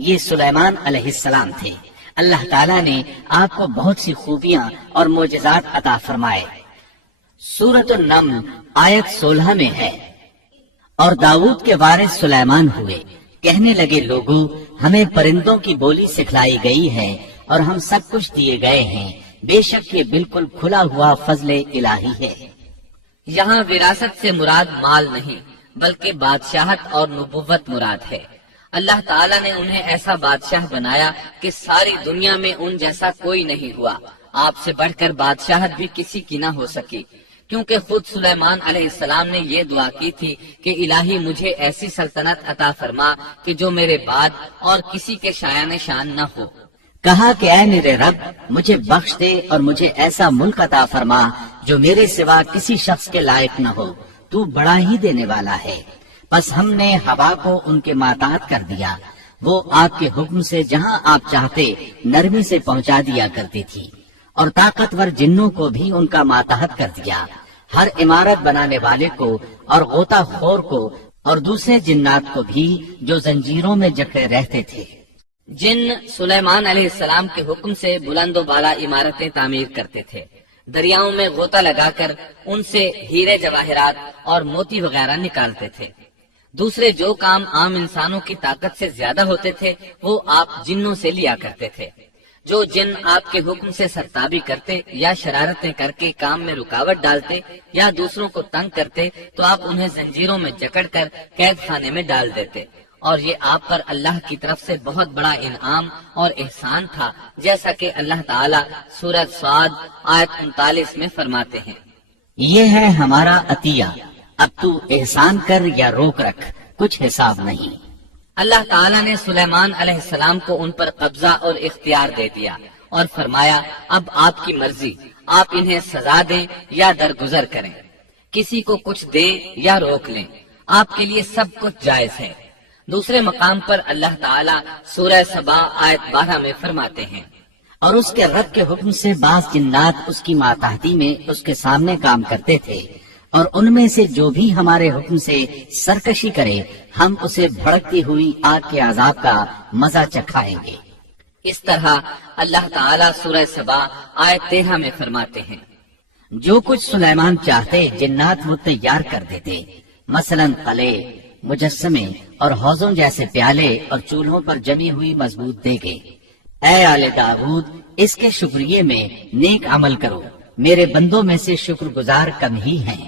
یہ سلیمان علیہ السلام تھے۔ اللہ تعالیٰ نے آپ کو بہت سی خوبیاں اور معجزات عطا فرمائے۔ سورۃ النمل آیت 16 میں ہے، اور داؤد کے وارث سلیمان ہوئے، کہنے لگے لوگوں ہمیں پرندوں کی بولی سکھلائی گئی ہے اور ہم سب کچھ دیے گئے ہیں، بے شک یہ بالکل کھلا ہوا فضل الہی ہے۔ یہاں وراثت سے مراد مال نہیں بلکہ بادشاہت اور نبوت مراد ہے۔ اللہ تعالیٰ نے انہیں ایسا بادشاہ بنایا کہ ساری دنیا میں ان جیسا کوئی نہیں ہوا، آپ سے بڑھ کر بادشاہت بھی کسی کی نہ ہو سکی، کیونکہ خود سلیمان علیہ السلام نے یہ دعا کی تھی کہ الہی مجھے ایسی سلطنت عطا فرما کہ جو میرے بعد اور کسی کے شایان شان نہ ہو۔ کہا کہ اے میرے رب مجھے بخش دے اور مجھے ایسا ملک عطا فرما جو میرے سوا کسی شخص کے لائق نہ ہو، تو بڑا ہی دینے والا ہے۔ بس ہم نے ہوا کو ان کے ماتحت کر دیا، وہ آپ کے حکم سے جہاں آپ چاہتے نرمی سے پہنچا دیا کرتی تھی، اور طاقتور جنوں کو بھی ان کا ماتحت کر دیا، ہر عمارت بنانے والے کو اور غوطہ خور کو اور دوسرے جنات کو بھی جو زنجیروں میں جکڑے رہتے تھے۔ جن سلیمان علیہ السلام کے حکم سے بلند و بالا عمارتیں تعمیر کرتے تھے، دریاؤں میں غوطہ لگا کر ان سے ہیرے جواہرات اور موتی وغیرہ نکالتے تھے۔ دوسرے جو کام عام انسانوں کی طاقت سے زیادہ ہوتے تھے وہ آپ جنوں سے لیا کرتے تھے۔ جو جن آپ کے حکم سے سرتابی کرتے یا شرارتیں کر کے کام میں رکاوٹ ڈالتے یا دوسروں کو تنگ کرتے تو آپ انہیں زنجیروں میں جکڑ کر قید خانے میں ڈال دیتے، اور یہ آپ پر اللہ کی طرف سے بہت بڑا انعام اور احسان تھا، جیسا کہ اللہ تعالیٰ سورۃ صاد آیت 39 میں فرماتے ہیں، یہ ہے ہمارا عطیہ، اب تو احسان کر یا روک رکھ، کچھ حساب نہیں۔ اللہ تعالیٰ نے سلیمان علیہ السلام کو ان پر قبضہ اور اختیار دے دیا اور فرمایا اب آپ کی مرضی، آپ انہیں سزا دیں یا درگزر کریں، کسی کو کچھ دیں یا روک لیں، آپ کے لیے سب کچھ جائز ہے۔ دوسرے مقام پر اللہ تعالیٰ سورہ سبا آیت 12 میں فرماتے ہیں، اور اس کے رب کے حکم سے بعض جنات اس کی ماتحتی میں اس کے سامنے کام کرتے تھے، اور ان میں سے جو بھی ہمارے حکم سے سرکشی کرے ہم اسے بھڑکتی ہوئی آگ کے عذاب کا مزہ چکھائیں گے۔ اس طرح اللہ تعالیٰ سورہ سبا آیت 13 میں فرماتے ہیں، جو کچھ سلیمان چاہتے جنات وہ تیار کر دیتے، مثلا قلعے، مجسمے اور حوضوں جیسے پیالے اور چولہوں پر جمی ہوئی مضبوط دیگے۔ اے آل داؤد اس کے شکریے میں نیک عمل کرو، میرے بندوں میں سے شکر گزار کم ہی ہیں۔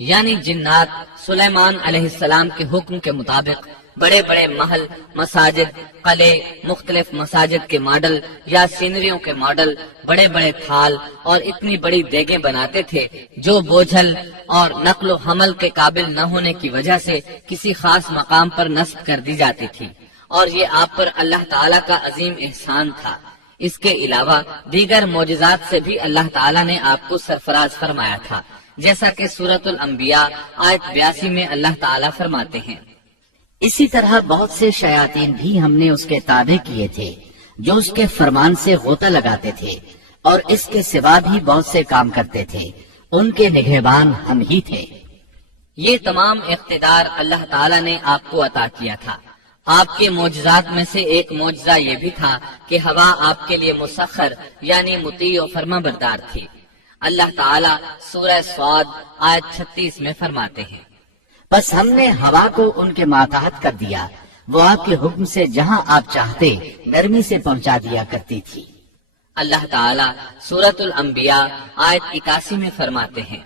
یعنی جنات سلیمان علیہ السلام کے حکم کے مطابق بڑے بڑے محل، مساجد، قلعے، مختلف مساجد کے ماڈل یا سینریوں کے ماڈل، بڑے بڑے تھال اور اتنی بڑی دیگیں بناتے تھے جو بوجھل اور نقل و حمل کے قابل نہ ہونے کی وجہ سے کسی خاص مقام پر نصب کر دی جاتی تھی، اور یہ آپ پر اللہ تعالیٰ کا عظیم احسان تھا۔ اس کے علاوہ دیگر معجزات سے بھی اللہ تعالیٰ نے آپ کو سرفراز فرمایا تھا، جیسا کہ سورۃ الانبیاء آیت 82 میں اللہ تعالیٰ فرماتے ہیں، اسی طرح بہت سے شیاطین بھی ہم نے اس کے تابع کیے تھے جو اس کے فرمان سے غوطہ لگاتے تھے، اور اس کے سوا بھی بہت سے کام کرتے تھے، ان کے نگہبان ہم ہی تھے۔ یہ تمام اقتدار اللہ تعالیٰ نے آپ کو عطا کیا تھا۔ آپ کے معجزات میں سے ایک معجزہ یہ بھی تھا کہ ہوا آپ کے لیے مسخر یعنی مطیع و فرما بردار تھی۔ اللہ تعالیٰ سورہ صاد آیت 36 میں فرماتے ہیں، بس ہم نے ہوا کو ان کے ماتحت کر دیا، وہ آپ کے حکم سے جہاں آپ چاہتے نرمی سے پہنچا دیا کرتی تھی۔ اللہ تعالیٰ سورۃ الانبیاء آیت 81 میں فرماتے ہیں،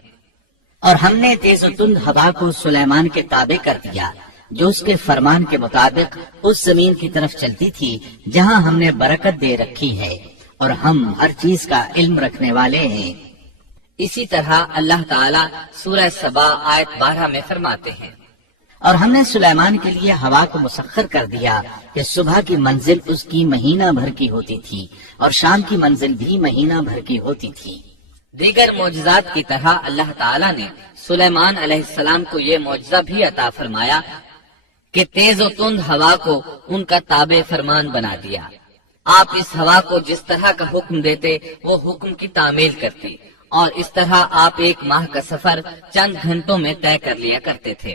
اور ہم نے تیز و تند ہوا کو سلیمان کے تابع کر دیا جو اس کے فرمان کے مطابق اس زمین کی طرف چلتی تھی جہاں ہم نے برکت دے رکھی ہے، اور ہم ہر چیز کا علم رکھنے والے ہیں۔ اسی طرح اللہ تعالیٰ سورہ سبا آیت 12 میں فرماتے ہیں، اور ہم نے سلیمان کے لیے ہوا کو مسخر کر دیا کہ صبح کی منزل اس کی مہینہ بھر کی ہوتی تھی اور شام کی منزل بھی مہینہ بھر کی ہوتی تھی۔ دیگر معجزات کی طرح اللہ تعالیٰ نے سلیمان علیہ السلام کو یہ معجزہ بھی عطا فرمایا کہ تیز و تند ہوا کو ان کا تابع فرمان بنا دیا۔ آپ اس ہوا کو جس طرح کا حکم دیتے وہ حکم کی تعمیل کرتی، اور اس طرح آپ ایک ماہ کا سفر چند گھنٹوں میں طے کر لیا کرتے تھے۔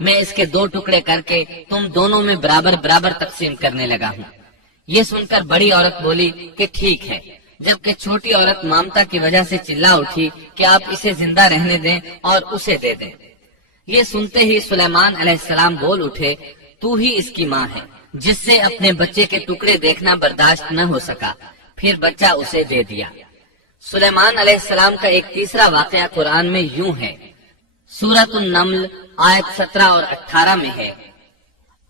میں اس کے 2 ٹکڑے کر کے تم دونوں میں برابر برابر تقسیم کرنے لگا ہوں۔ یہ سن کر بڑی عورت بولی کہ ٹھیک ہے، جبکہ چھوٹی عورت ممتا کی وجہ سے چلا اٹھی کہ آپ اسے زندہ رہنے دیں اور اسے دے دیں۔ یہ سنتے ہی سلیمان علیہ السلام بول اٹھے، تو ہی اس کی ماں ہے جس سے اپنے بچے کے ٹکڑے دیکھنا برداشت نہ ہو سکا، پھر بچہ اسے دے دیا۔ سلیمان علیہ السلام کا ایک تیسرا واقعہ قرآن میں یوں ہے، سورۃ النمل آیت 17 اور 18 میں ہے،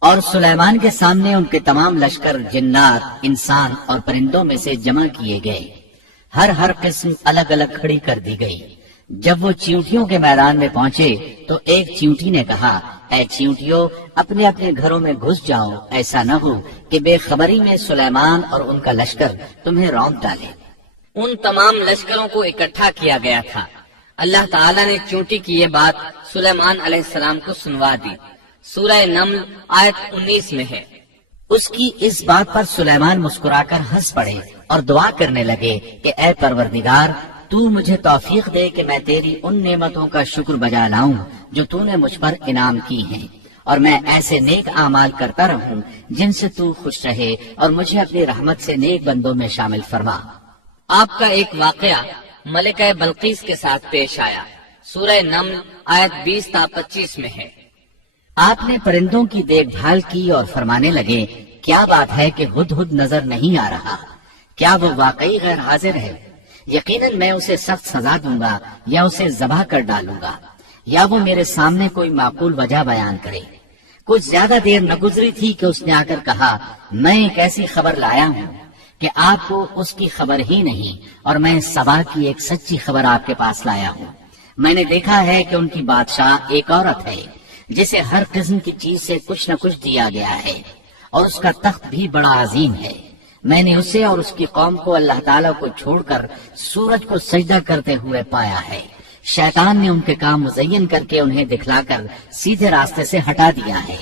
اور سلیمان کے سامنے ان کے تمام لشکر جنات، انسان اور پرندوں میں سے جمع کیے گئے، ہر قسم الگ الگ کھڑی کر دی گئی۔ جب وہ چیونٹیوں کے میدان میں پہنچے تو ایک چیونٹی نے کہا، اے چیونٹیوں، اپنے اپنے گھروں میں گھس جاؤ، ایسا نہ ہو کہ بے خبری میں سلیمان اور ان کا لشکر تمہیں رونق ڈالے۔ ان تمام لشکروں کو اکٹھا کیا گیا تھا۔ اللہ تعالیٰ نے چونٹی کی یہ بات سلیمان علیہ السلام کو سنوا دی۔ سورہ نمل آیت 19 میں ہے۔ اس کی اس بات پر سلیمان مسکرا کر ہنس پڑے اور دعا کرنے لگے کہ اے پروردگار، تو مجھے توفیق دے کہ میں تیری ان نعمتوں کا شکر بجا لاؤں جو تو نے مجھ پر انعام کی ہیں، اور میں ایسے نیک اعمال کرتا رہوں جن سے تو خوش رہے، اور مجھے اپنی رحمت سے نیک بندوں میں شامل فرما۔ آپ کا ایک واقعہ ملکہ بلقیس کے ساتھ پیش آیا۔ سورہ نمل آیت 20 تا 25 میں ہے۔ آپ نے پرندوں کی دیکھ بھال کی اور فرمانے لگے، کیا بات ہے کہ ہدہد نظر نہیں آ رہا؟ کیا وہ واقعی غیر حاضر ہے؟ یقیناً میں اسے سخت سزا دوں گا، یا اسے ذبح کر ڈالوں گا، یا وہ میرے سامنے کوئی معقول وجہ بیان کرے۔ کچھ زیادہ دیر نہ گزری تھی کہ اس نے آ کر کہا، میں ایک ایسی خبر لایا ہوں کہ آپ کو اس کی خبر ہی نہیں، اور میں سبا کی ایک سچی خبر آپ کے پاس لایا ہوں۔ میں نے دیکھا ہے کہ ان کی بادشاہ ایک عورت ہے جسے ہر قسم کی چیز سے کچھ نہ کچھ دیا گیا ہے، اور اس کا تخت بھی بڑا عظیم ہے۔ میں نے اسے اور اس کی قوم کو اللہ تعالیٰ کو چھوڑ کر سورج کو سجدہ کرتے ہوئے پایا ہے۔ شیطان نے ان کے کام مزین کر کے انہیں دکھلا کر سیدھے راستے سے ہٹا دیا ہے،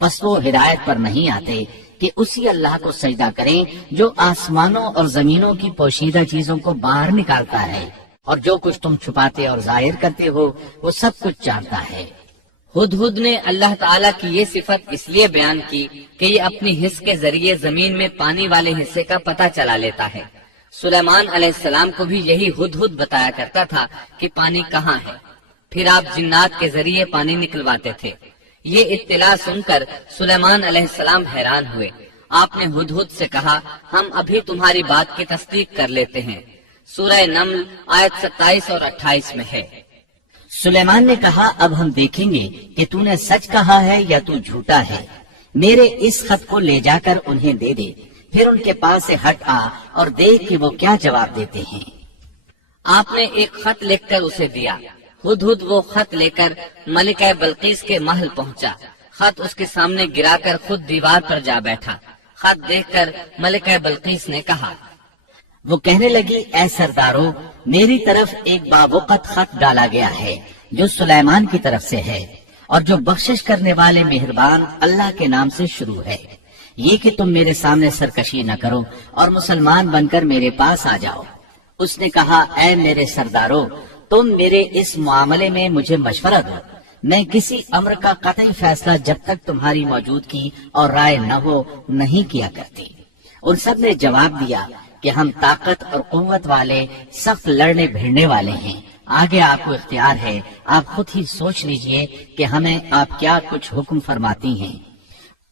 پس وہ ہدایت پر نہیں آتے کہ اسی اللہ کو سجدہ کریں جو آسمانوں اور زمینوں کی پوشیدہ چیزوں کو باہر نکالتا ہے، اور جو کچھ تم چھپاتے اور ظاہر کرتے ہو وہ سب کچھ جانتا ہے۔ ہدہد نے اللہ تعالیٰ کی یہ صفت اس لیے بیان کی کہ یہ اپنی حس کے ذریعے زمین میں پانی والے حصے کا پتہ چلا لیتا ہے۔ سلیمان علیہ السلام کو بھی یہی ہدہد بتایا کرتا تھا کہ پانی کہاں ہے، پھر آپ جنات کے ذریعے پانی نکلواتے تھے۔ یہ اطلاع سن کر سلیمان علیہ السلام حیران ہوئے۔ آپ نے ہدہد سے کہا، ہم ابھی تمہاری بات کی تصدیق کر لیتے ہیں۔ سورہ نمل آیت 27 اور 28 میں ہے۔ سلیمان نے کہا، اب ہم دیکھیں گے کہ تو نے سچ کہا ہے یا تو جھوٹا ہے۔ میرے اس خط کو لے جا کر انہیں دے دے، پھر ان کے پاس سے ہٹ آ اور دیکھ کہ وہ کیا جواب دیتے ہیں۔ آپ نے ایک خط لکھ کر اسے دیا۔ ہدہد وہ خط لے کر ملکہ بلقیس کے محل پہنچا۔ خط اس کے سامنے گرا کر خود دیوار پر جا بیٹھا۔ خط دیکھ کر ملکہ بلقیس نے کہا، وہ کہنے لگی، اے سردارو، میری طرف ایک باوقت خط ڈالا گیا ہے جو سلیمان کی طرف سے ہے، اور جو بخشش کرنے والے مہربان اللہ کے نام سے شروع ہے۔ یہ کہ تم میرے سامنے سرکشی نہ کرو اور مسلمان بن کر میرے پاس آ جاؤ۔ اس نے کہا، اے میرے سردارو، تم میرے اس معاملے میں مجھے مشورہ دو۔ میں کسی امر کا قطعی فیصلہ جب تک تمہاری موجودگی اور رائے نہ ہو نہیں کیا کرتی۔ ان سب نے جواب دیا کہ ہم طاقت اور قوت والے، سخت لڑنے بھیڑنے والے ہیں، آگے آپ کو اختیار ہے، آپ خود ہی سوچ لیجئے کہ ہمیں آپ کیا کچھ حکم فرماتی ہیں۔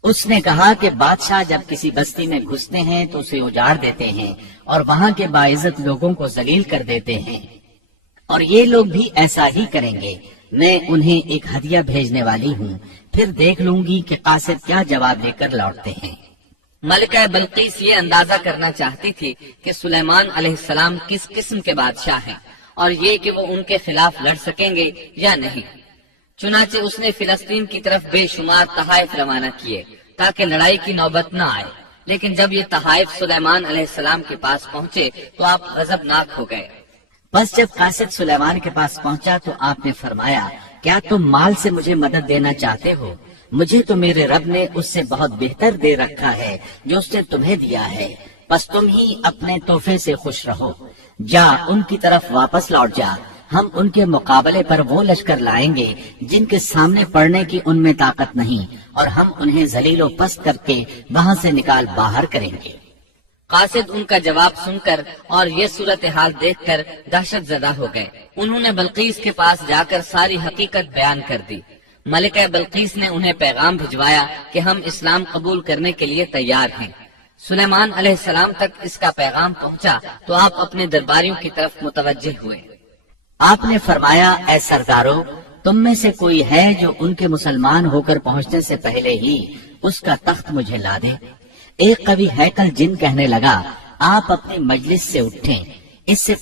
اس نے کہا کہ بادشاہ جب کسی بستی میں گھستے ہیں تو اسے اجاڑ دیتے ہیں اور وہاں کے باعزت لوگوں کو ذلیل کر دیتے ہیں، اور یہ لوگ بھی ایسا ہی کریں گے۔ میں انہیں ایک ہدیہ بھیجنے والی ہوں، پھر دیکھ لوں گی کہ قاصد کیا جواب دے کر لوٹتے ہیں۔ ملکہ بلقیس یہ اندازہ کرنا چاہتی تھی کہ سلیمان علیہ السلام کس قسم کے بادشاہ ہیں، اور یہ کہ وہ ان کے خلاف لڑ سکیں گے یا نہیں۔ چنانچہ اس نے فلسطین کی طرف بے شمار تحائف روانہ کیے تاکہ لڑائی کی نوبت نہ آئے، لیکن جب یہ تحائف سلیمان علیہ السلام کے پاس پہنچے تو آپ غضبناک ہو گئے۔ بس جب قاصد سلیمان کے پاس پہنچا تو آپ نے فرمایا، کیا تم مال سے مجھے مدد دینا چاہتے ہو؟ مجھے تو میرے رب نے اس سے بہت بہتر دے رکھا ہے جو اس نے تمہیں دیا ہے، بس تم ہی اپنے تحفے سے خوش رہو۔ جا ان کی طرف واپس لوٹ جا، ہم ان کے مقابلے پر وہ لشکر لائیں گے جن کے سامنے پڑنے کی ان میں طاقت نہیں، اور ہم انہیں ذلیل و پست کر کے وہاں سے نکال باہر کریں گے۔ قاصد ان کا جواب سن کر اور یہ صورتحال دیکھ کر دہشت زدہ ہو گئے۔ انہوں نے بلقیس کے پاس جا کر ساری حقیقت بیان کر دی۔ ملکہ بلقیس نے انہیں پیغام بھجوایا کہ ہم اسلام قبول کرنے کے لیے تیار ہیں۔ سلیمان علیہ السلام تک اس کا پیغام پہنچا تو آپ اپنے درباریوں کی طرف متوجہ ہوئے۔ آپ نے فرمایا، اے سردارو، تم میں سے کوئی ہے جو ان کے مسلمان ہو کر پہنچنے سے پہلے ہی اس کا تخت مجھے لا دے؟ ایک قوی ہیکل جن کہنے لگا، آپ اپنی مجلس سے اٹھیں، اس سے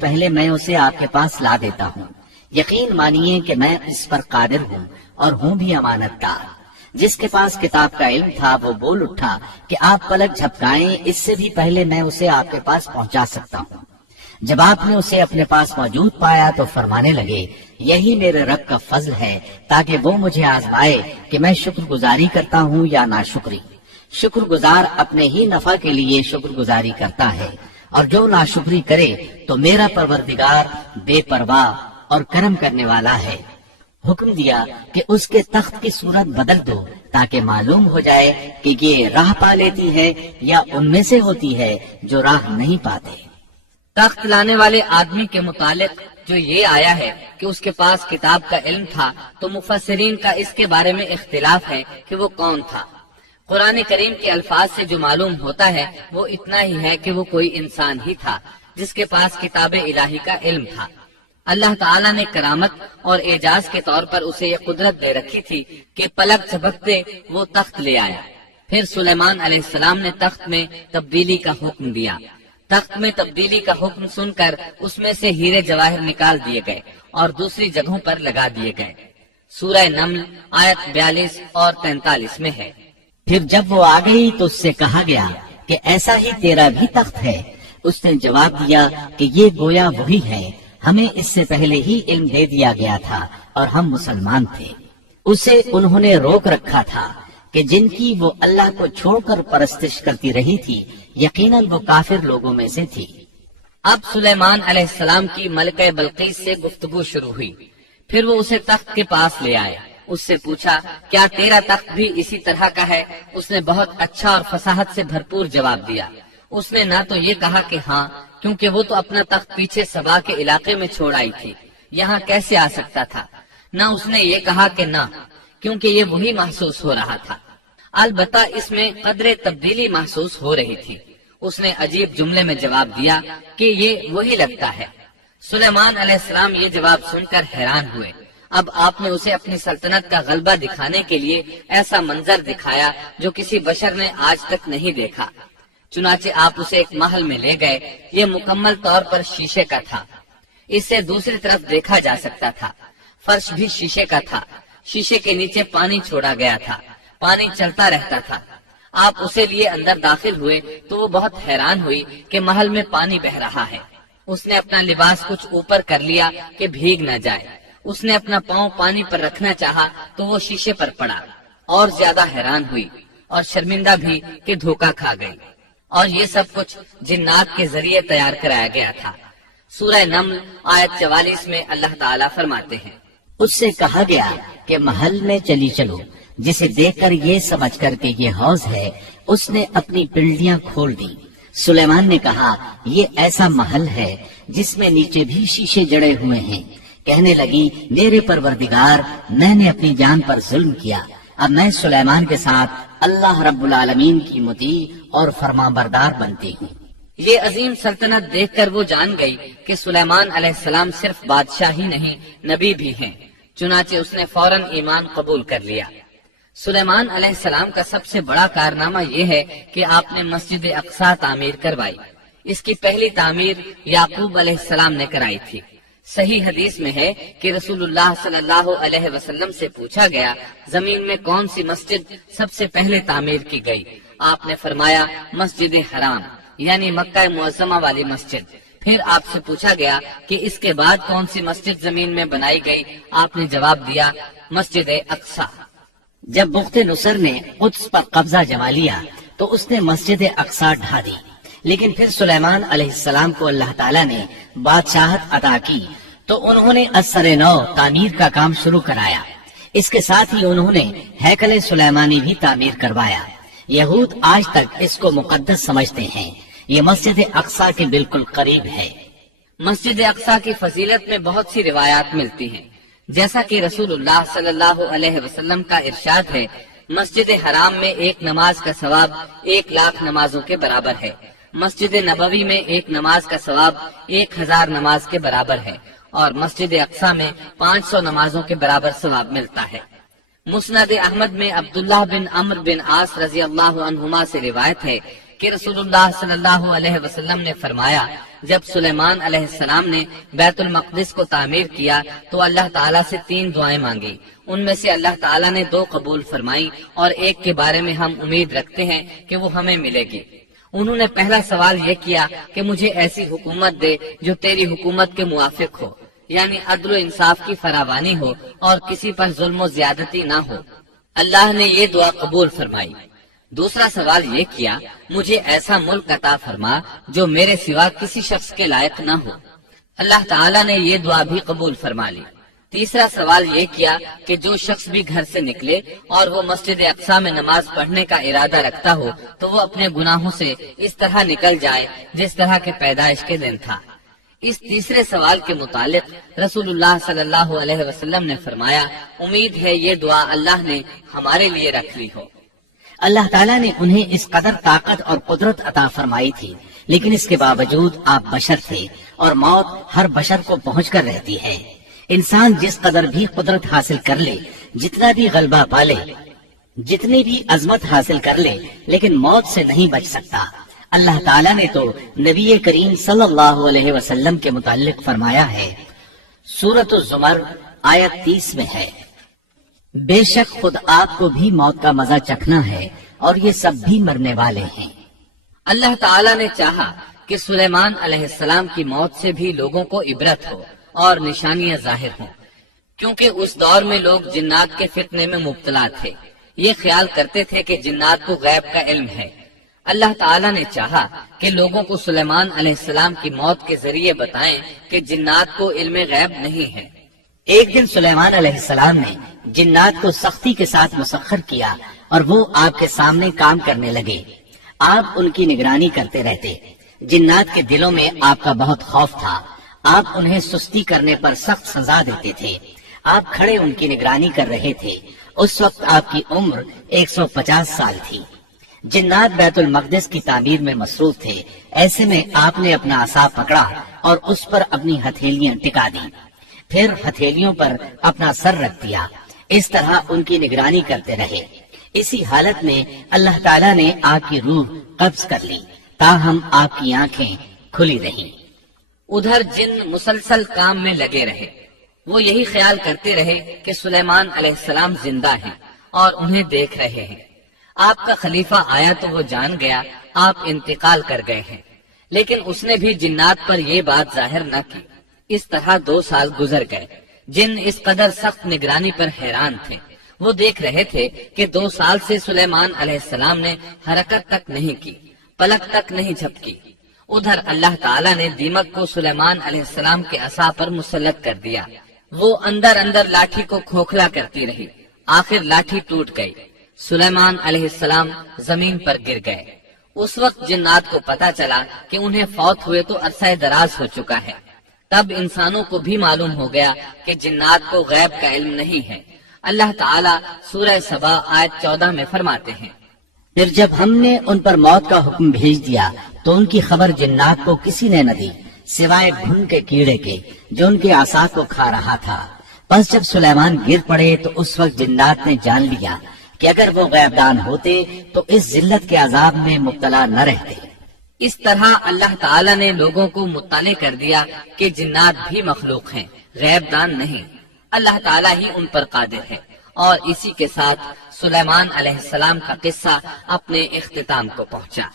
پہلے میں اسے آپ کے پاس لا دیتا ہوں۔ یقین مانیے کہ میں اس پر قادر ہوں اور ہوں بھی امانت دار۔ جس کے پاس کتاب کا علم تھا وہ بول اٹھا کہ آپ پلک جھپکائیں، اس سے بھی پہلے میں اسے آپ کے پاس پہنچا سکتا ہوں۔ جب آپ نے اسے اپنے پاس موجود پایا تو فرمانے لگے، یہی میرے رب کا فضل ہے تاکہ وہ مجھے آزمائے کہ میں شکر گزاری کرتا ہوں یا ناشکری۔ شکر گزار اپنے ہی نفع کے لیے شکر گزاری کرتا ہے، اور جو ناشکری کرے تو میرا پروردگار بے پرواہ اور کرم کرنے والا ہے۔ حکم دیا کہ اس کے تخت کی صورت بدل دو تاکہ معلوم ہو جائے کہ یہ راہ پا لیتی ہے یا ان میں سے ہوتی ہے جو راہ نہیں پاتے۔ تخت لانے والے آدمی کے متعلق جو یہ آیا ہے کہ اس کے پاس کتاب کا علم تھا، تو مفسرین کا اس کے بارے میں اختلاف ہے کہ وہ کون تھا۔ قرآن کریم کے الفاظ سے جو معلوم ہوتا ہے وہ اتنا ہی ہے کہ وہ کوئی انسان ہی تھا جس کے پاس کتاب الہی کا علم تھا۔ اللہ تعالیٰ نے کرامت اور اعجاز کے طور پر اسے یہ قدرت دے رکھی تھی کہ پلک جھپکتے وہ تخت لے آیا۔ پھر سلیمان علیہ السلام نے تخت میں تبدیلی کا حکم دیا۔ تخت میں تبدیلی کا حکم سن کر اس میں سے ہیرے جواہر نکال دیے گئے اور دوسری جگہوں پر لگا دیے گئے۔ سورہ نمل آیت 42 اور 43 میں ہے۔ پھر جب وہ آ گئی تو اس سے کہا گیا کہ ایسا ہی تیرا بھی تخت ہے۔ اس نے جواب دیا کہ یہ گویا وہی ہے، ہمیں اس سے پہلے ہی علم دے دیا گیا تھا اور ہم مسلمان تھے۔ اسے انہوں نے روک رکھا تھا کہ جن کی وہ اللہ کو چھوڑ کر پرستش کرتی رہی تھی، یقیناً وہ کافر لوگوں میں سے تھی۔ اب سلیمان علیہ السلام کی ملکہ بلقیس سے گفتگو شروع ہوئی۔ پھر وہ اسے تخت کے پاس لے آئے۔ اس سے پوچھا، کیا تیرا تخت بھی اسی طرح کا ہے؟ اس نے بہت اچھا اور فصاحت سے بھرپور جواب دیا۔ اس نے نہ تو یہ کہا کہ ہاں، کیونکہ وہ تو اپنا تخت پیچھے سبا کے علاقے میں چھوڑ آئی تھی، یہاں کیسے آ سکتا تھا، نہ اس نے یہ کہا کہ نہ، کیونکہ یہ وہی محسوس ہو رہا تھا۔ البتہ اس میں قدر تبدیلی محسوس ہو رہی تھی۔ اس نے عجیب جملے میں جواب دیا کہ یہ وہی لگتا ہے۔ سلیمان علیہ السلام یہ جواب سن کر حیران ہوئے۔ اب آپ نے اسے اپنی سلطنت کا غلبہ دکھانے کے لیے ایسا منظر دکھایا جو کسی بشر نے آج تک نہیں دیکھا۔ چنانچہ آپ اسے ایک محل میں لے گئے۔ یہ مکمل طور پر شیشے کا تھا، اس سے دوسری طرف دیکھا جا سکتا تھا۔ فرش بھی شیشے کا تھا، شیشے کے نیچے پانی چھوڑا گیا تھا، پانی چلتا رہتا تھا۔ آپ اسے لیے اندر داخل ہوئے تو وہ بہت حیران ہوئی کہ محل میں پانی بہ رہا ہے۔ اس نے اپنا لباس کچھ اوپر کر لیا کہ بھیگ نہ جائے۔ اس نے اپنا پاؤں پانی پر رکھنا چاہا تو وہ شیشے پر پڑا، اور زیادہ حیران ہوئی اور شرمندہ بھی کہ دھوکہ کھا گئی۔ اور یہ سب کچھ جنات کے ذریعے تیار کرایا گیا تھا۔ سورہ نمل آیت 44 میں اللہ تعالیٰ فرماتے ہیں، اس سے کہا گیا کہ محل میں چلی چلو، جسے دیکھ کر یہ سمجھ کر کہ یہ حوض ہے، اس نے اپنی پنڈلیاں کھول دی۔ سلیمان نے کہا، یہ ایسا محل ہے جس میں نیچے بھی شیشے جڑے ہوئے ہیں۔ کہنے لگی، میرے پروردگار، میں نے اپنی جان پر ظلم کیا، اب میں سلیمان کے ساتھ اللہ رب العالمین کی مطیع اور فرما بردار بنتی ہوں۔ یہ عظیم سلطنت دیکھ کر وہ جان گئی کہ سلیمان علیہ السلام صرف بادشاہ ہی نہیں، نبی بھی ہیں۔ چنانچہ اس نے فوراً ایمان قبول کر لیا۔ سلیمان علیہ السلام کا سب سے بڑا کارنامہ یہ ہے کہ آپ نے مسجد اقصی تعمیر کروائی۔ اس کی پہلی تعمیر یعقوب علیہ السلام نے کرائی تھی۔ صحیح حدیث میں ہے کہ رسول اللہ صلی اللہ علیہ وسلم سے پوچھا گیا، زمین میں کون سی مسجد سب سے پہلے تعمیر کی گئی؟ آپ نے فرمایا، مسجد حرام، یعنی مکہ معظمہ والی مسجد۔ پھر آپ سے پوچھا گیا کہ اس کے بعد کون سی مسجد زمین میں بنائی گئی؟ آپ نے جواب دیا، مسجد اقصی۔ جب بخت نصر نے قدس پر قبضہ جما لیا تو اس نے مسجد اقصی ڈھا دی، لیکن پھر سلیمان علیہ السلام کو اللہ تعالیٰ نے بادشاہت عطا کی تو انہوں نے اثر نو تعمیر کا کام شروع کرایا. اس کے ساتھ ہی انہوں نے ہیکل سلیمانی بھی تعمیر کروایا. یہود آج تک اس کو مقدس سمجھتے ہیں. یہ مسجد اقصی کے بالکل قریب ہے. مسجد اقصی کی فضیلت میں بہت سی روایات ملتی ہیں، جیسا کہ رسول اللہ صلی اللہ علیہ وسلم کا ارشاد ہے، مسجد حرام میں ایک نماز کا ثواب 1,00,000 نمازوں کے برابر ہے. مسجد نبوی میں ایک نماز کا ثواب 1,000 نماز کے برابر ہے، اور مسجد اقصی میں 500 نمازوں کے برابر ثواب ملتا ہے. مسند احمد میں عبداللہ بن عمرو بن عاص رضی اللہ عنہما سے روایت ہے کہ رسول اللہ صلی اللہ علیہ وسلم نے فرمایا، جب سلیمان علیہ السلام نے بیت المقدس کو تعمیر کیا تو اللہ تعالیٰ سے 3 دعائیں مانگی. ان میں سے اللہ تعالیٰ نے 2 قبول فرمائی اور ایک کے بارے میں ہم امید رکھتے ہیں کہ وہ ہمیں ملے گی. انہوں نے پہلا سوال یہ کیا کہ مجھے ایسی حکومت دے جو تیری حکومت کے موافق ہو، یعنی عدل و انصاف کی فراوانی ہو اور کسی پر ظلم و زیادتی نہ ہو. اللہ نے یہ دعا قبول فرمائی. دوسرا سوال یہ کیا، مجھے ایسا ملک عطا فرما جو میرے سوا کسی شخص کے لائق نہ ہو. اللہ تعالیٰ نے یہ دعا بھی قبول فرما لی. تیسرا سوال یہ کیا کہ جو شخص بھی گھر سے نکلے اور وہ مسجد اقصی میں نماز پڑھنے کا ارادہ رکھتا ہو تو وہ اپنے گناہوں سے اس طرح نکل جائے جس طرح کے پیدائش کے دن تھا. اس تیسرے سوال کے متعلق رسول اللہ صلی اللہ علیہ وسلم نے فرمایا، امید ہے یہ دعا اللہ نے ہمارے لیے رکھ لی ہو. اللہ تعالیٰ نے انہیں اس قدر طاقت اور قدرت عطا فرمائی تھی، لیکن اس کے باوجود آپ بشر تھے اور موت ہر بشر کو پہنچ کر رہتی ہے. انسان جس قدر بھی قدرت حاصل کر لے، جتنا بھی غلبہ پالے، جتنی بھی عظمت حاصل کر لے، لیکن موت سے نہیں بچ سکتا. اللہ تعالیٰ نے تو نبی کریم صلی اللہ علیہ وسلم کے متعلق فرمایا ہے، سورۃ الزمر آیت 30 میں ہے، بے شک خود آپ کو بھی موت کا مزہ چکھنا ہے اور یہ سب بھی مرنے والے ہیں. اللہ تعالیٰ نے چاہا کہ سلیمان علیہ السلام کی موت سے بھی لوگوں کو عبرت ہو اور نشانیاں ظاہر ہوں، کیونکہ اس دور میں لوگ جنات کے فتنے میں مبتلا تھے. یہ خیال کرتے تھے کہ جنات کو غیب کا علم ہے. اللہ تعالیٰ نے چاہا کہ لوگوں کو سلیمان علیہ السلام کی موت کے ذریعے بتائیں کہ جنات کو علم غیب نہیں ہے. ایک دن سلیمان علیہ السلام نے جنات کو سختی کے ساتھ مسخر کیا اور وہ آپ کے سامنے کام کرنے لگے. آپ ان کی نگرانی کرتے رہتے. جنات کے دلوں میں آپ کا بہت خوف تھا. آپ انہیں سستی کرنے پر سخت سزا دیتے تھے. آپ کھڑے ان کی نگرانی کر رہے تھے. اس وقت آپ کی عمر 150 سال تھی. جنات بیت المقدس کی تعمیر میں مصروف تھے. ایسے میں آپ نے اپنا عصا پکڑا اور اس پر اپنی ہتھیلیاں ٹکا دی، پھر ہتھیلیوں پر اپنا سر رکھ دیا. اس طرح ان کی نگرانی کرتے رہے. اسی حالت میں اللہ تعالیٰ نے آپ کی روح قبض کر لی، تاہم آپ کی آنکھیں کھلی رہیں. ادھر جن مسلسل کام میں لگے رہے. وہ یہی خیال کرتے رہے کہ سلیمان علیہ السلام زندہ ہیں اور انہیں دیکھ رہے ہیں. آپ کا خلیفہ آیا تو وہ جان گیا آپ انتقال کر گئے ہیں، لیکن اس نے بھی جنات پر یہ بات ظاہر نہ کی. اس طرح 2 سال گزر گئے. جن اس قدر سخت نگرانی پر حیران تھے. وہ دیکھ رہے تھے کہ 2 سال سے سلیمان علیہ السلام نے حرکت تک نہیں کی، پلک تک نہیں جھپکی. ادھر اللہ تعالیٰ نے دیمک کو سلیمان علیہ السلام کے عصا پر مسلط کر دیا. وہ اندر اندر لاٹھی کو کھوکھلا کرتی رہی. آخر لاٹھی ٹوٹ گئی. سلیمان علیہ السلام زمین پر گر گئے. اس وقت جنات کو پتا چلا کہ انہیں فوت ہوئے تو عرصہ دراز ہو چکا ہے. تب انسانوں کو بھی معلوم ہو گیا کہ جنات کو غیب کا علم نہیں ہے. اللہ تعالیٰ سورہ سبا آیت 14 میں فرماتے ہیں، پھر جب ہم نے ان پر موت کا حکم بھیج دیا تو ان کی خبر جنات کو کسی نے نہ دی سوائے گھن کے کیڑے کے جو ان کے عصا کو کھا رہا تھا. بس جب سلیمان گر پڑے تو اس وقت جنات نے جان لیا کہ اگر وہ غیب دان ہوتے تو اس ذلت کے عذاب میں مبتلا نہ رہتے. اس طرح اللہ تعالیٰ نے لوگوں کو مطلع کر دیا کہ جنات بھی مخلوق ہیں، غیب دان نہیں. اللہ تعالیٰ ہی ان پر قادر ہے. اور اسی کے ساتھ سلیمان علیہ السلام کا قصہ اپنے اختتام کو پہنچا.